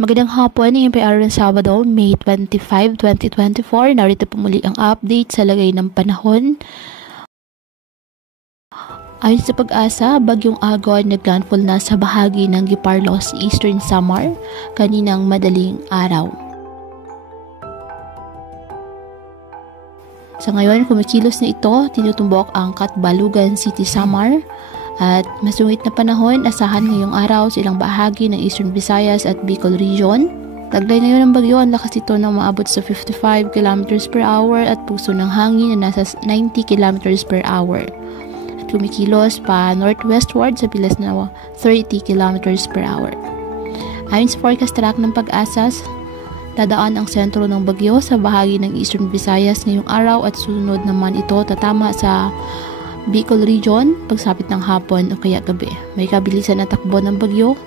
Magandang hapon, ngayon pa araw ng Sabado, May 25, 2024. Narito po muli ang update sa lagay ng panahon. Ayon sa Pag-asa, bagyong Agon naglandfall na sa bahagi ng Giparlos, Eastern Samar, kaninang madaling araw. Sa ngayon, kumikilos na ito, tinutumbok ang Katbalugan City, Samar. At masungit na panahon, asahan ngayong araw sa ilang bahagi ng Eastern Visayas at Bicol Region. Taglay ngayon ng bagyo, ang lakas ito na maabot sa 55 km per hour at puso ng hangin na nasa 90 km per hour. At kumikilos pa northwestward sa bilis na 30 km per hour. Ayon sa forecast track ng Pag-asa, dadaan ang sentro ng bagyo sa bahagi ng Eastern Visayas ngayong araw at susunod naman ito tatama sa Bicol Region pagsapit ng hapon o kaya gabi. May kabilisan na takbo ng bagyo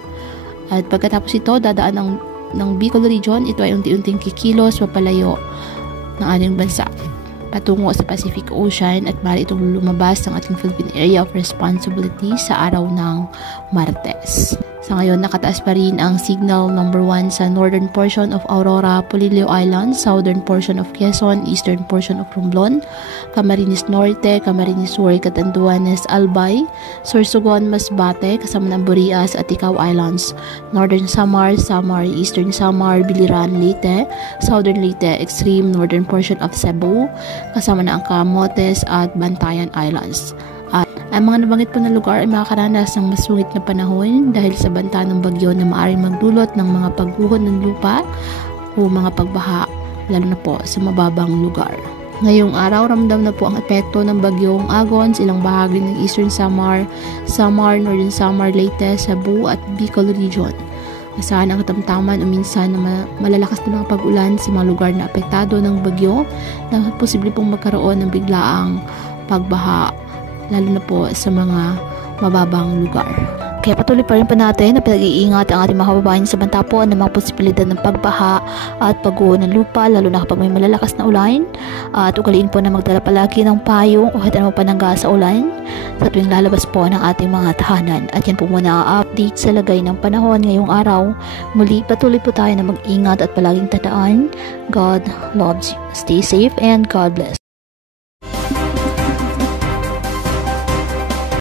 at pagkatapos ito dadaan ng Bicol Region, ito ay unti-unting kikilos papalayo ng ating bansa patungo sa Pacific Ocean at maaari itong lumabas ng ating Philippine Area of Responsibility sa araw ng Martes. Sa ngayon, nakataas pa rin ang signal number 1 sa northern portion of Aurora, Polillo Islands, southern portion of Quezon, eastern portion of Romblon, Camarines Norte, Camarines Sur, Catanduanes, Albay, Sorsogon, Masbate, kasama ng Burias at Icao Islands, northern Samar, Samar, eastern Samar, Biliran, Leyte, southern Leyte, extreme northern portion of Cebu, kasama na ang Camotes at Bantayan Islands. Ang mga nabanggit po na lugar ay makakaranas ng masungit na panahon dahil sa banta ng bagyo na maaaring magdulot ng mga pagguho ng lupa o mga pagbaha, lalo na po sa mababang lugar. Ngayong araw, ramdam na po ang epekto ng bagyong Agon sa ilang bahagi ng Eastern Samar, Samar, Northern Samar, Leyte, Cebu at Bicol Region. Asahan ang katamtaman o minsan na malalakas na mga pag-ulan sa mga lugar na apektado ng bagyo na posible pong magkaroon ng biglaang pagbaha, lalo na po sa mga mababang lugar. Kaya patuloy pa rin po natin na pinag-iingat ang ating mga kababayan sa banta po ng mga posibilidad ng pagbaha at pagguho ng lupa, lalo na kapag may malalakas na ulan. At ugaliin po na magdala palagi ng payong o kahit anong panangga sa ulan sa tuwing lalabas po ng ating mga tahanan. At yan po muna ang update sa lagay ng panahon ngayong araw. Muli, patuloy po tayo na mag-ingat at palaging tandaan, God loves you. Stay safe and God bless.